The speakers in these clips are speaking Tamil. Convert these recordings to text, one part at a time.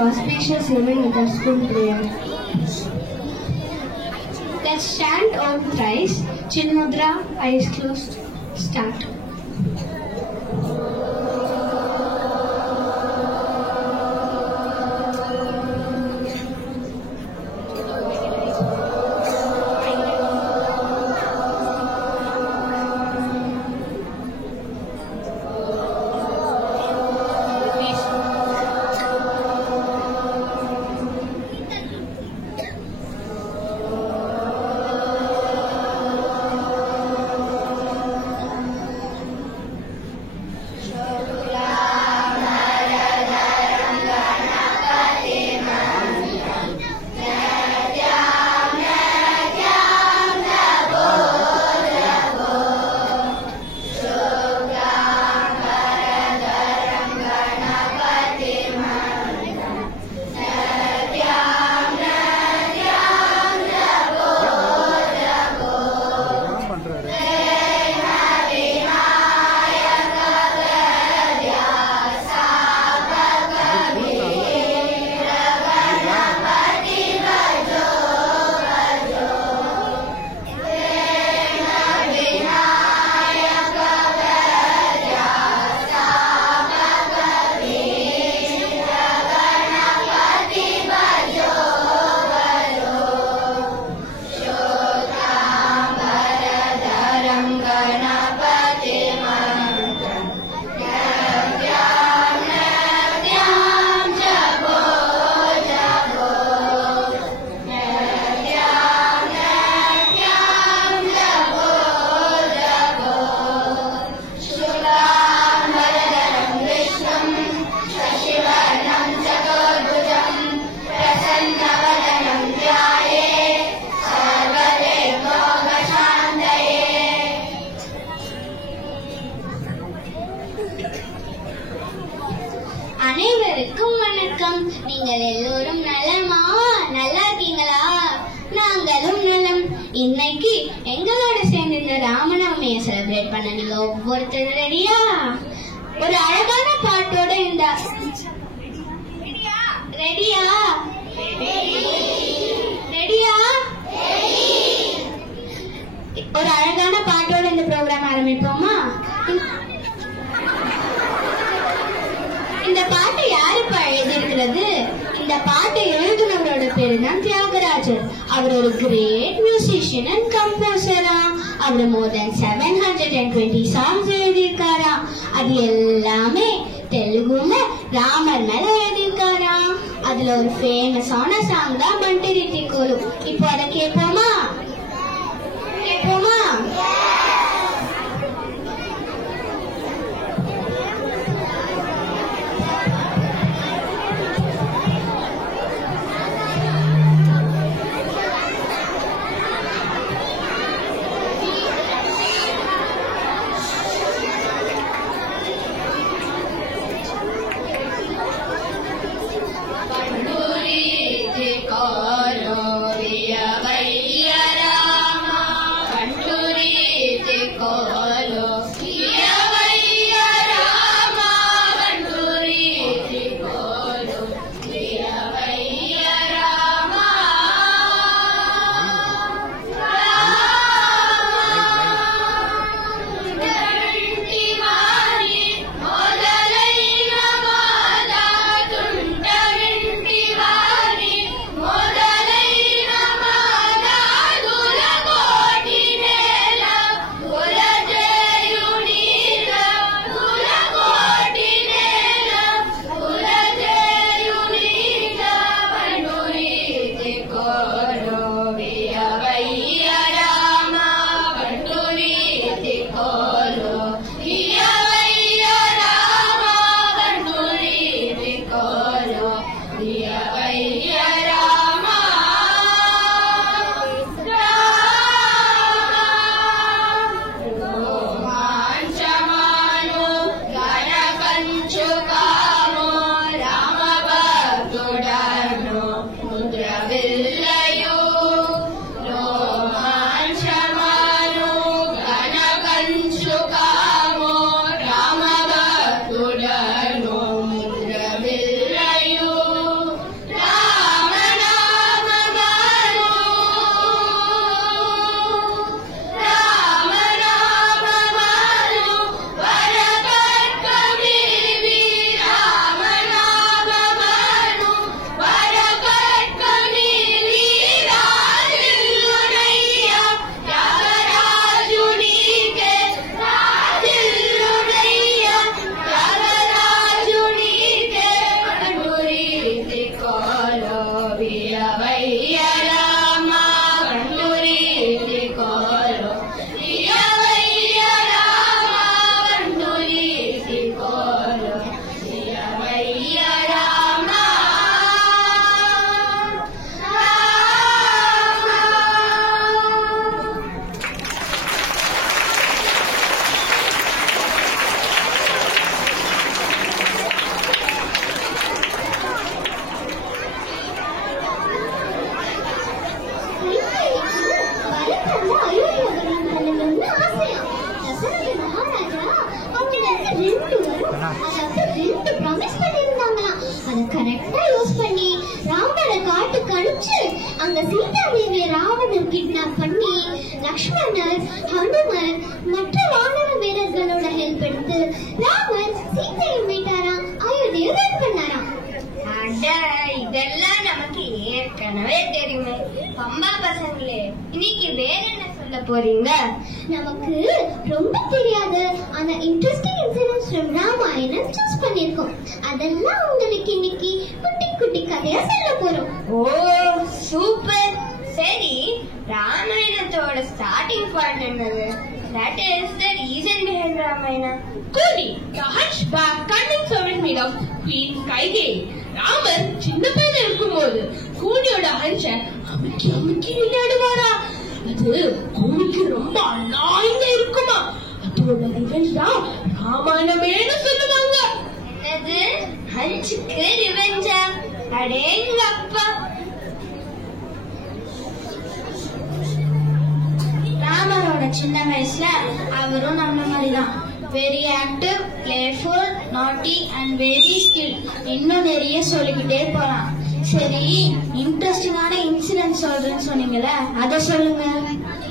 auspicious evening with our school prayer. Let's chant all thrice. Chinmudra, eyes closed. Start. அனைவருக்கும் வணக்கம். நீங்கள் எல்லோரும் நலமா? நல்லா இருக்கீங்களா? நாங்களும் நலம். இன்னைக்கு எங்களோட சேர்ந்து இந்த ராமநவமியை செலிப்ரேட் பண்ண நீங்க ஒவ்வொருத்தரும் ரெடியா? ஒரு அழகான பாட்டோட இந்த ரெடியா? ரெடியா? ஒரு அழகான பாட்டோட இந்த ப்ரோக்ராம் ஆரம்பிப்போமா? இந்த பாட்டை யாருப்பா எழுதியிருக்கிறது? இந்த பாட்டை எழுதுனவரோட பேரு தான் தியாகராஜர். அவர் ஒரு கிரேட் மியூசிஷியன் அண்ட் கம்போசரா. அவர் மோர் தென் 720 சாங்ஸ் எழுதியிருக்காரா. அது எல்லாமே தெலுங்குல ராமர் மேல எழுதியிருக்காரா. அதுல ஒரு ஃபேமஸான சாங் தான் பண்டிரி திக்கோலு. இப்போ அதை கேட்போமா? கேட்போமா? Karo viya vayyara குழந்தைகளே, இன்னைக்கு வேற என்ன சொல்ல போறீங்க? நமக்கு ரொம்ப தெரியாத ஆனா interesting incidents from Ramayanam choose பண்ணிருக்கோம். அதெல்லாம் உங்களுக்கு இன்னைக்கு குட்டி குட்டி கதையா சொல்ல போறோம். ஓ சூப்பர். சரி, ராமாயணத்தோட ஸ்டார்டிங் பாயிண்ட் என்னது? That is the reason behind Ramayana. Kuni, the hunchback cunning servant maid of Queen Kaikeyi. Ramar சின்ன பையனா இருக்கும்போது கூனியோட ஹஞ்ச அமுக்கி அமுக்கி விளையாடுவாரா. அது கூனிக்கு ரொம்ப அநாயங்க இருக்குமா. அதோட ரிவெஞ்ச் தான் ராமாயணமேனு சொல்லுவாங்க. என்னது, ஹஞ்சுக்கு ரிவெஞ்சா? அடேங்கப்பா. ராமரோட சின்ன வயசுல அவரும் நம்ம மாதிரிதான் வெரி ஆக்டிவ், பிளேஃபுல், நாட்டி அண்ட் வெரி ஸ்கில். இன்னும் நிறைய சொல்லிக்கிட்டே போலாம். சரி, இன்ட்ரெஸ்டிங்கான இன்சிடென்ட் சொல்றேன்னு சொன்னீங்கல்ல, அதை சொல்லுங்க.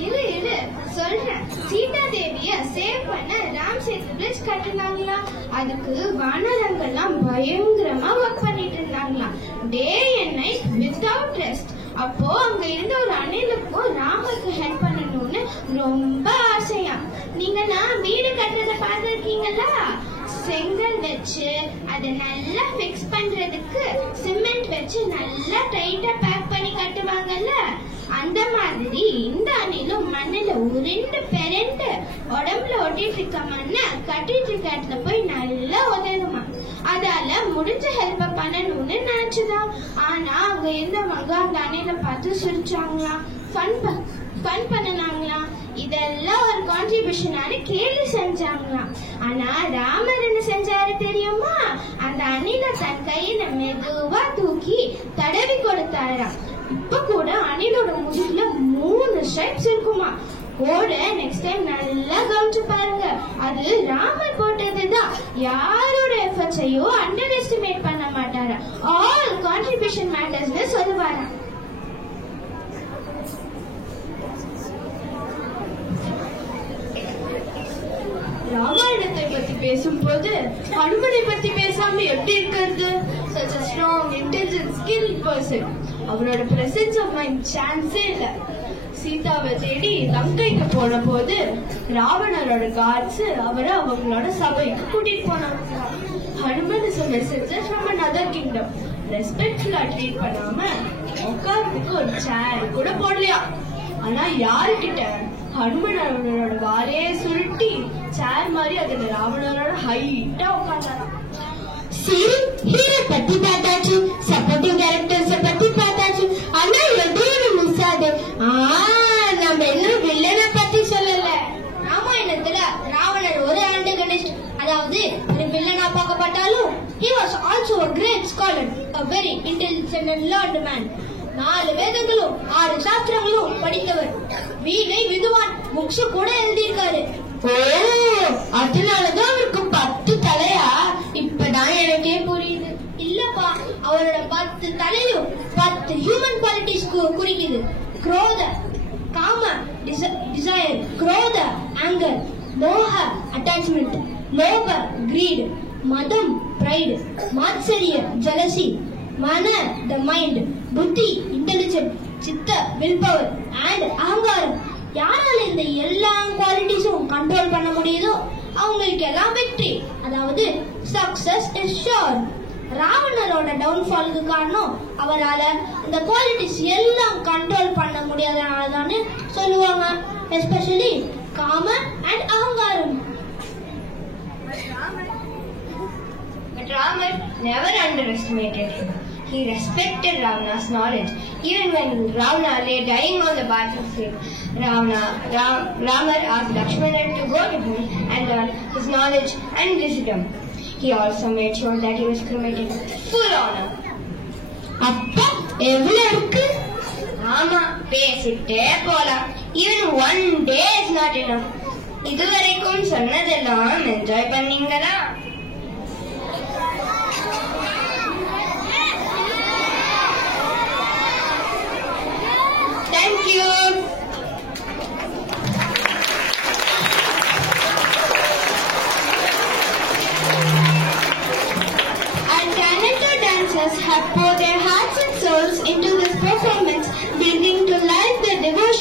இரு சொல்றேன். சீதா தேவிய சேவ் பண்ண ராம் சேது பிரிட்ஜ் கட்டினாங்களா. அதுக்கு வானரங்கள்லாம் பயங்கரமா ஒர்க் பண்ணிட்டு இருந்தாங்களாம், day and night without rest. அப்போ அங்க இருந்த ஒரு அணிலுக்கும் ராமருக்கு ஹெல்ப் பண்ணணும்னு ரொம்ப ஆசையா. நீங்க நான் வீடு கட்டுறத பார்த்திருக்கீங்களா? செங்கல் வச்சு அதை நல்லா பிக்ஸ் பண்றதுக்கு சிமெண்ட் வச்சு நல்லா டைட்டா பேக் பண்ணி கட்டுவாங்கல்ல, அந்த மாதிரி இந்த அணிலும் மண்ணில உருண்டு பெரண்டு உடம்புல ஒட்டிட்டு இருக்க மண்ண கட்டிட்டு இருக்க இடத்துல போய் நல்லா உதவுமா. அதால முடிஞ்ச ஹெல்ப் பண்ணணும்னு நினைச்சுதான். ஆனா அங்க இருந்தவங்க அந்த அணில பார்த்து சிரிச்சாங்களாம், ஃபன் பண்ணனாங்களாம். இதெல்லாம் ஒரு கான்ட்ரிபியூஷனான கேள்வி செஞ்சாங்களாம். ஆனா ராமர் என்ன செஞ்சாரு தெரியுமா? அந்த அணில தன் கையில மெதுவா தூக்கி தடவி கொடுத்தாராம். இப்ப கூட அணிலோட முதுகுல 3 ஸ்ட்ரைப்ஸ் இருக்குமா. ஓட நெக்ஸ்ட் டைம் நல்லா கவனிச்சு பாருங்க. அது ராமர் போட்டதுதான். யாரோட எஃபர்ட்ஸையோ அண்டர் எஸ்டிமேட் பண்ண மாட்டாரா. ஆல் கான்ட்ரிபியூஷன் மேட்டர்ஸ்னு சொல்லுவாரா. ராமாயணத்தை பத்தி பேசும்போது ஹனுமனை பத்தி பேசாம எப்படி இருக்கிறது? such a strong, intelligent, skilled person. அவரோட பிரசன்ஸ் ஆஃப் மைண்ட் சான்ஸே இல்ல. சீதாவை தேடி லங்கைக்கு போன போது ராவணரோட காட்ஸ் அவரை அவங்களோட சபைக்கு கூட்டிட்டு போனாங்க. Hanuman is a messenger from another kingdom. ரெஸ்பெக்ட்ஃபுல்லா ட்ரீட் பண்ணாம உட்கார்றதுக்கு ஒரு சேர் கூட போடலையா. ஆனா யாருக்கிட்ட? ஹனுமன் அவரோட வாரையே சுருட்டி சேர் மாதிரி அதுல ராவணரோட ஹைட்டா உட்கார்ந்தாராம். சரி, ஹீரோ பத்தி பார்த்தாச்சு, சப்போர்ட்டிங் கேரக்டர்ஸ் பத்தி பார்த்தாச்சு. ஆனா எதுவும் மிஸ் ஆகுது. நம்ம இன்னும் வில்லனை பத்தி சொல்லல. ராமாயணத்துல ராவணன் ஒரு ஆண்டகனிஸ்ட், அதாவது ஒரு வில்லனா பார்க்கப்பட்டாலும் he was also a great scholar, a very intelligent and learned man. 4 வேதங்களும் 6 சாஸ்திரங்களும் படித்தவர். வீணை விதுவான், புக்ஸ் கூட எழுதியிருக்காரு. ஓ, அதனாலதான் அவருக்கு 10 தலையா? இப்பதான் எனக்கே புரியுது. இல்லப்பா, அவரோட 10 தலையும் 10 ஹியூமன் குவாலிட்டிஸ் குறிக்குது. குரோத, காம, டிசைர், குரோத, ஆங்கர், மோக, அட்டாச்மெண்ட், லோப, கிரீட், மதம், பிரைடு, மாத்சரிய, ஜலசி, மன, த மைண்ட், புத்தி, இன்டெலிஜென்ட், சித்த, வில் பவர் அண்ட் அகங்காரம். யாரால இந்த எல்லா குவாலிட்டிஸும் கண்ட்ரோல் பண்ண முடியுதோ அவங்களுக்கு எல்லாம் வெற்றி, அதாவது சக்சஸ் இஸ் ஷூர். ராவணரோட டவுன்ஃபாலுக்கு காரணம் அவரால இந்த குவாலிட்டிஸ் எல்லாம் கண்ட்ரோல் பண்ண முடியாதனாலதான்னு சொல்லுவாங்க. எஸ்பெஷலி காம அண்ட் அகங்காரம். But Rama never underestimated him. He respected Ravana's knowledge. Even when Ravana lay dying on the battlefield, Rama asked Lakshmana to go to him and learn his knowledge and wisdom. He also made sure that he was cremated with full honor. அப்பா எவ்வளவு இருக்கு? ஆமா, பேசிட்டே போலாம். Even one day is not enough. இதுவரைக்கும் சொன்னதெல்லாம் என்ஜாய் பண்ணீங்களா? Thank you. Our talented dancers have poured their hearts and souls into this performance, bringing to life the devotion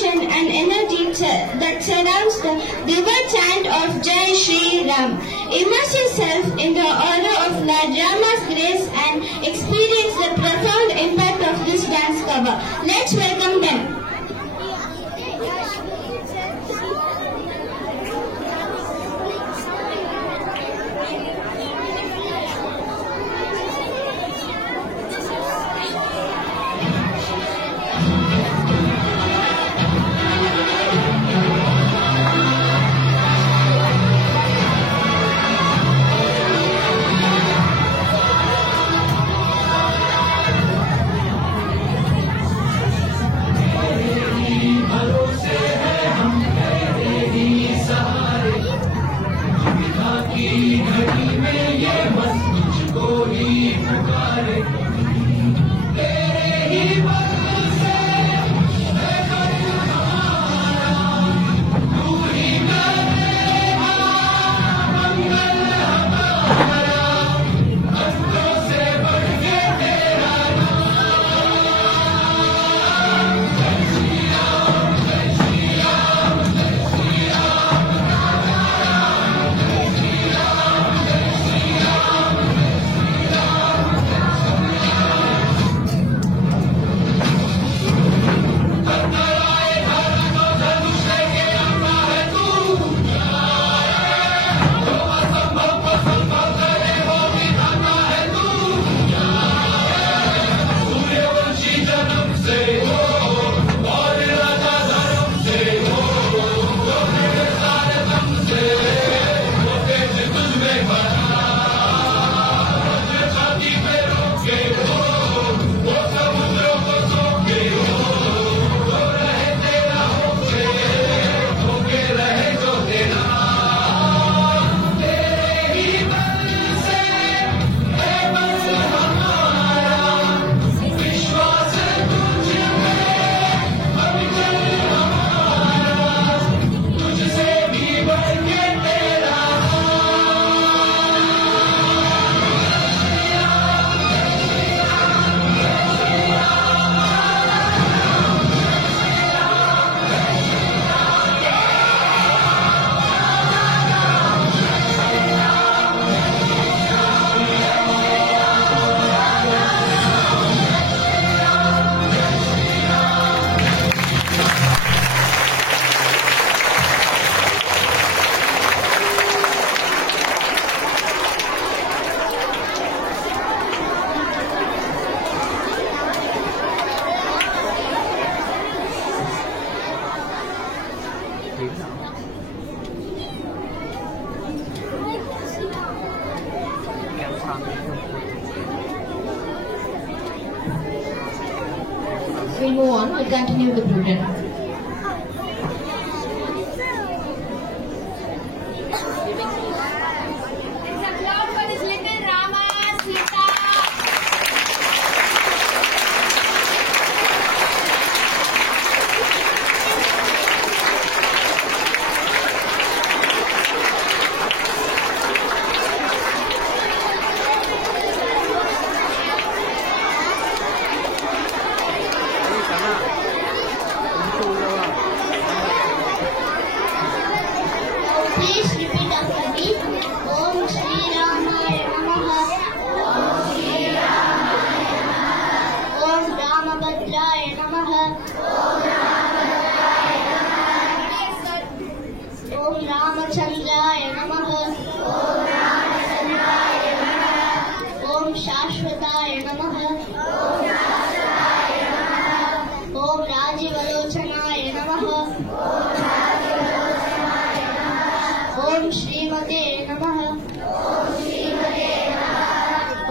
that surrounds the river chant of Jai Shri Ram. Immerse yourself in the aura of Lord Rama's grace and experience the profound impact of this dance cover. Let's welcome them. We move on to continue the program. Please repeat after me. Om Shri Ramaya Namaha. Om Shri Ramaya Namaha. Om Ramabhadraya Namaha. Om Ramabhadraya Namaha. Om Ramachandraya Namaha. Om Ramachandraya Namaha. Om Shashvataya Namaha. Om Shashvataya Namaha. Om Rajivalochanaya Namaha. Om Shrimate Namaha. Om Shrimate Namaha.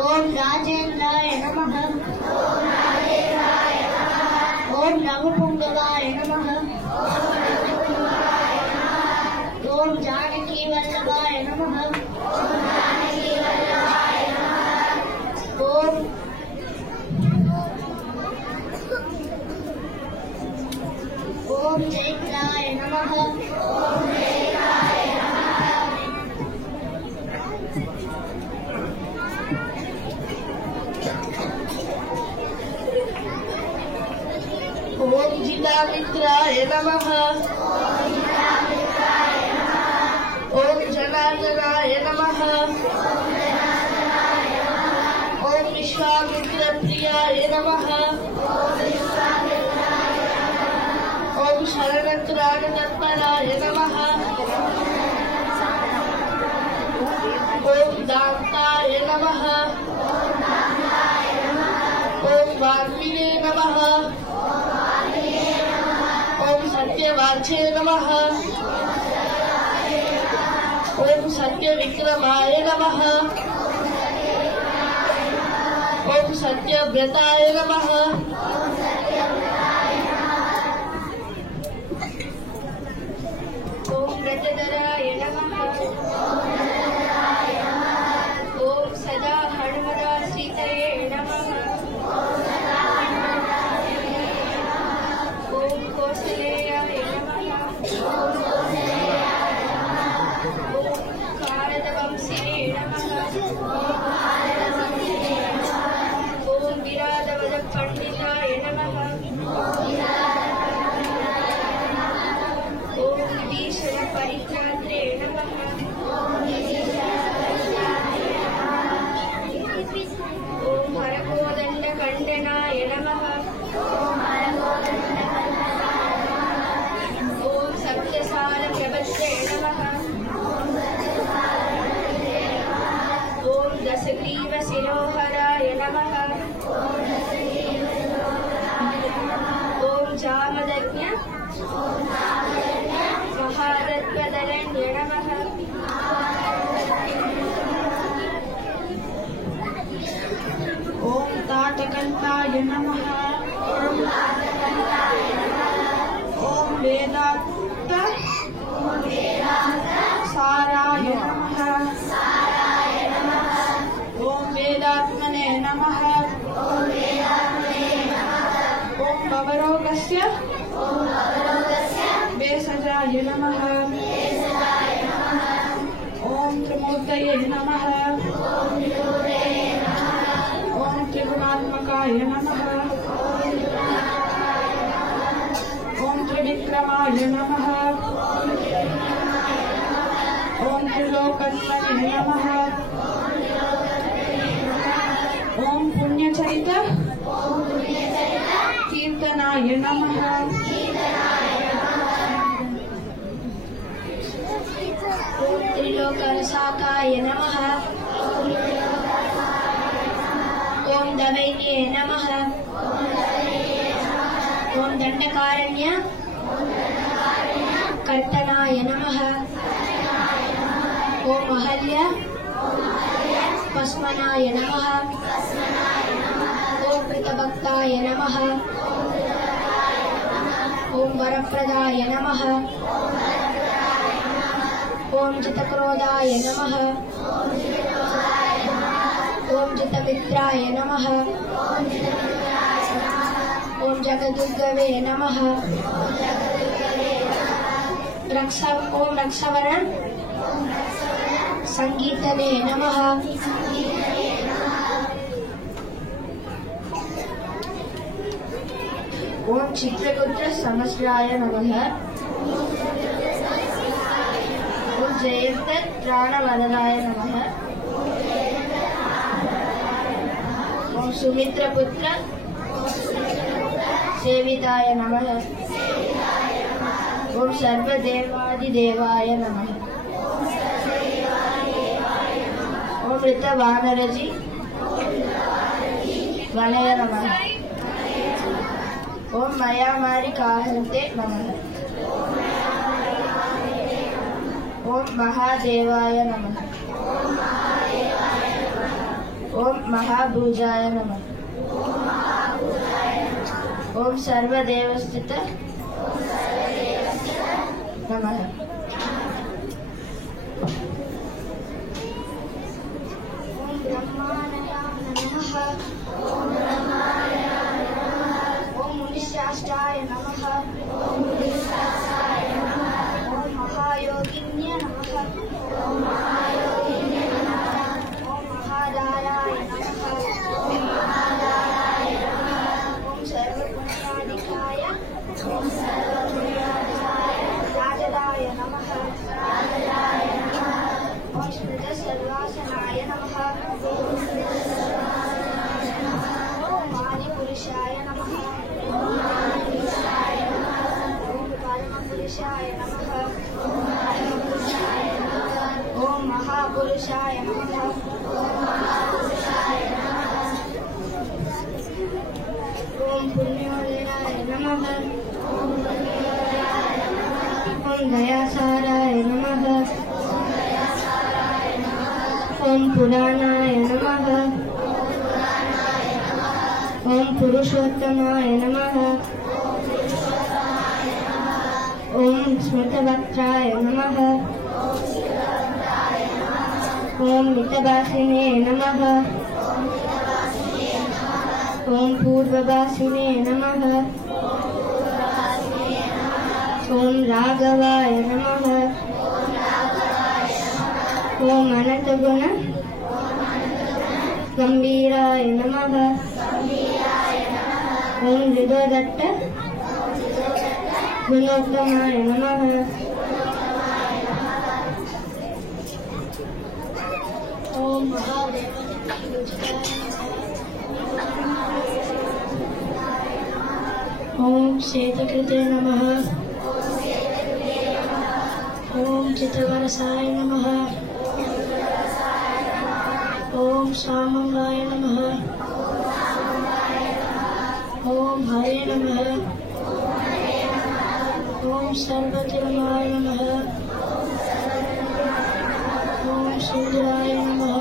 Om Rajendraya Namaha. Om Rajendraya Namaha. Om Raghupungavaya Namaha. Om Raghupungavaya Namaha. Om Janaki Vallabhaya Namaha. Om Janaki Vallabhaya Namaha. Om Chaitraya Namaha. Om Chaitraya Namaha. Om Jitamitraya Namaha. Om ओम जनार्दनाय नमः। ओम विश्वामित्र प्रियाय नमः। ओम शरणत्राण तत्पराय नमः। ओम दाताय नमः। ओम वाग्मिने नमः। ओम सत्यवाचे नमः। ओम सत्यविक्रमाय नमः। ओम सत्यव्रताय नमः। ओम व्रतधराय नमः। ओम सदा हनुमदाश्रितये नमः। ओम कौसलेयाय नमः। ओम कारदवंशिने नमः। ओम विराधवद पंडिताय नमः। ओम विभीषण परित्रात्रे नमः। ओम हरकोदंड खंडनाय नमः। ओम सप्तसाल प्रबद्धे नमः। ओम दशग्रीव शिरोहराय नमः। ओम जामदग्न महारत्वदरण्य नमः। ओम तातकंठाय नमः। ओम वेदांत साराय नमः। ओम वेदात्मने नमः। ओम भवरोगस्य भेषजाय नमः। ओम त्रिमूर्तये नमः। ओम त्रिगुणात्मकाय नमः। ओम त्रिविक्रमाय नमः। ओम त्रिलोकत्मने नमः। ओम पुण्यचरित कीर्तनाय नमः। ओम त्रिलोकरसाकाय नमः। ओम दवैन्ये नमः। ओम दंडकारण्य कर्तनाय नमः। ओम अहल्य पस्मनाय नमः। ओम कृतभक्ताय नमः। ओम वरप्रदाय नमः। ओम जितक्रोधाय नमः। ओम जितमित्राय नमः। ओम जगदुर्गवे नमः। ओम रक्षावरण संगीतने नमः। ओम चित्रगुप्त सहस्राय नमः। ओम जयंत त्राणवदनाय नमः। ओम सुमित्रपुत्र सेविताय नमः। ओम सर्वदेवादिदेवाय नमः। ओम ऋतवानरजी वनय नमः। ओम मयामारी काहन्ते नमः। ओम महादेवाय नमः। ओम महाभुजाय नमः। ओम सर्वदेवस्थित नमः। ओम ब्रह्माणयाय नमः। ओम मुनिशास्त्राय नमः। ओम महायोगिन्ये नमः। ओम महादायाय नमः। ओम सर्वपुण्याधिकाय राजदाय नमः। दयासाराय नमः। ओम पुराणाय नमः। ओम पुरुषोत्तमाय नमः। ओम स्मृतवक्त्राय नमः। ओम मितभासिने नमः। ओम पूर्वभासिने नमः। ओम राघवाय नमः। ओम अनंतगुण गंभीराय नमः। ओम हृदयदत्त गुणोत्तमाय नमः। ओम महादेव ओम श्वेतकृते नमः। ओम चित्रवरसाय नमः। ओम शामंगाय नमः। ओम हरे नमः। ओम सर्वतिरमाय नमः। ओम सूर्याय नमः।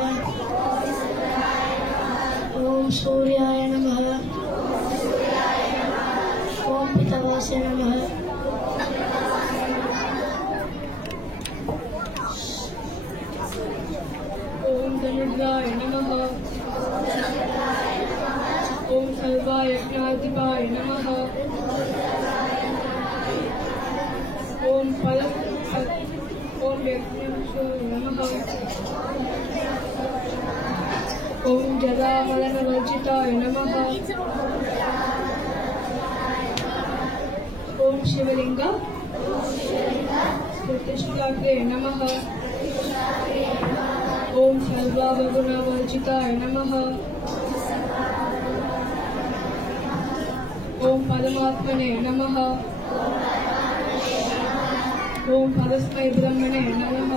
ओम सूर्याय नमः। ओम पितवासे नमः। ओम धनुर्वाय नमः। ओम सर्वाय ज्ञातिपाय नमः। ओम ओम यज्ञाय नमः। ओम जरामरणवर्जिताय नमः। ओम शिवलिंग प्रतिष्ठात्रे नमः। ओम सर्वावगुणवर्जिताय नमः। ओम परमात्मने नमः। ओम परस्मै ब्रह्मणे नमः।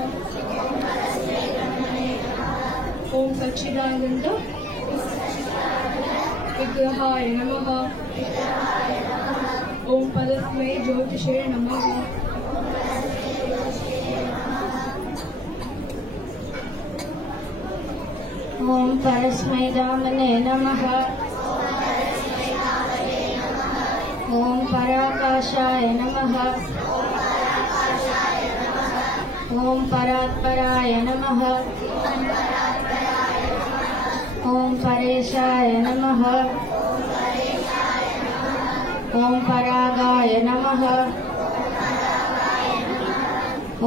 ओम सच्चिदानंद विग्रहाय नमः। ओम परस्मै ज्योतिषे नमः। ओम परस्मै दामने नमः। ओम पराकाशाय नमः। ओम परात्पराय नमः। ओम परेशाय नमः। ओम परागाय नमः।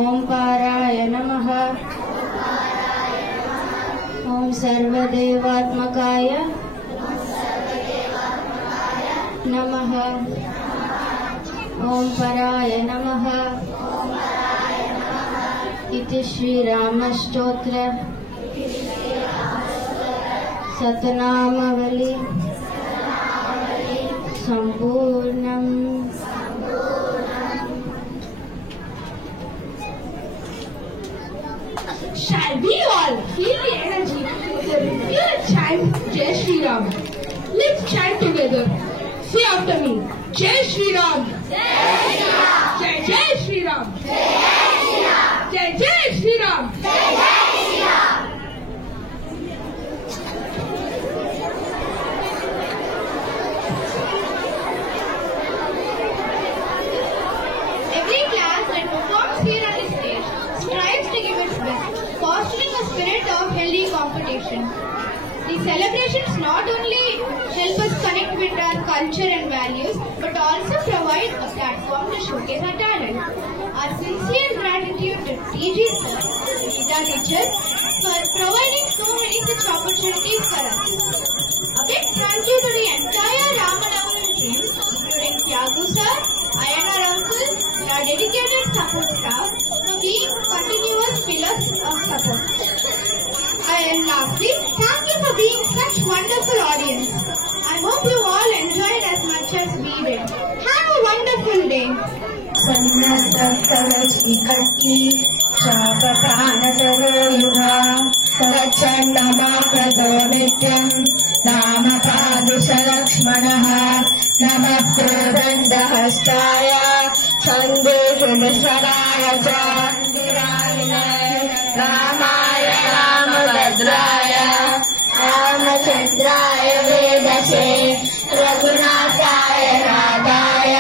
ओम पाराय नमः। ओम सर्वदेवात्मकाय नमः। ओम पराय नमः। इति Shri रामस्तोत्र सतनामावली संपूर्णम्। Shall we all feel the energy of the revered chant Jai Shri Ram? Let's chant together. Say after me. Jai Shri Ram. Jai Shri Ram. Jai Jai Shri Ram. Jai Jai Shri Ram. Jai Jai Shri Ram. Jai Jai Shri Ram. Every class that performs here on the stage strives to give its best, fostering a spirit of healthy competition. These celebrations not only help us connect with our culture and values, but also provide a platform to showcase our talent. Our sincere gratitude to TG sir, Gita teachers, for providing so many such opportunities for us. A big thank you to the entire Ramanavaman team, including Tyagu sir, Ayanar uncle, our dedicated support staff, for being continuous pillars of support. And lastly, thank you for being such wonderful audience. I hope you all enjoyed as much as we did. Have a wonderful day. सन्नद्धकरचिकटी शापकानतरोयुगा तच्चन्नमाप्रदो नित्यम् नामपादुषलक्ष्मणः नमः प्रबन्धहस्ताय सन्देहे विश्वराय च रामाय रामभद्राय रामचन्द्राय वेदसे रघुनाथाय नाथाय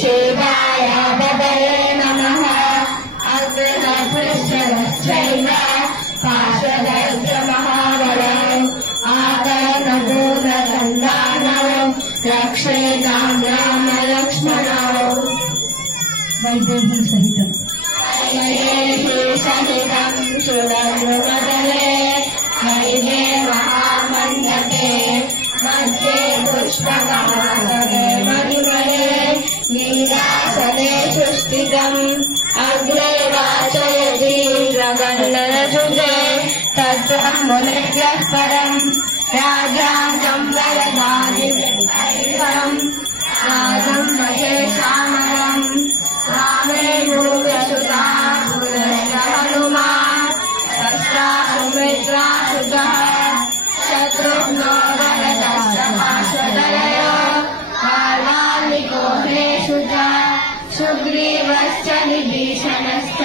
शिवाय पदये नमः अग्रपृष्ठश्चैव पार्श्वदस्य महाबलौ आकर्णपूर्णदण्डानौ रक्षेतां राम लक्ष्मणौ वैदेही सहितं सुरद्रुमतले हरिवे महामण्डपे मध्ये पुष्पकासने मणिमये लीलासने सुस्थितम् अग्रे वाचयति रगण्डरजुगे तत्र मुनिभ्यः परम् राजानं वरदादिम् राजं भजे श्यामलम् रामे भूयसुता पुरश्च हनुमान् तस्रा सुमित्रा सुतः शत्रुघ्नो भरतश्च पार्श्वदयो वाल्मीको मे सुतः सुग्रीवश्च विभीषणश्च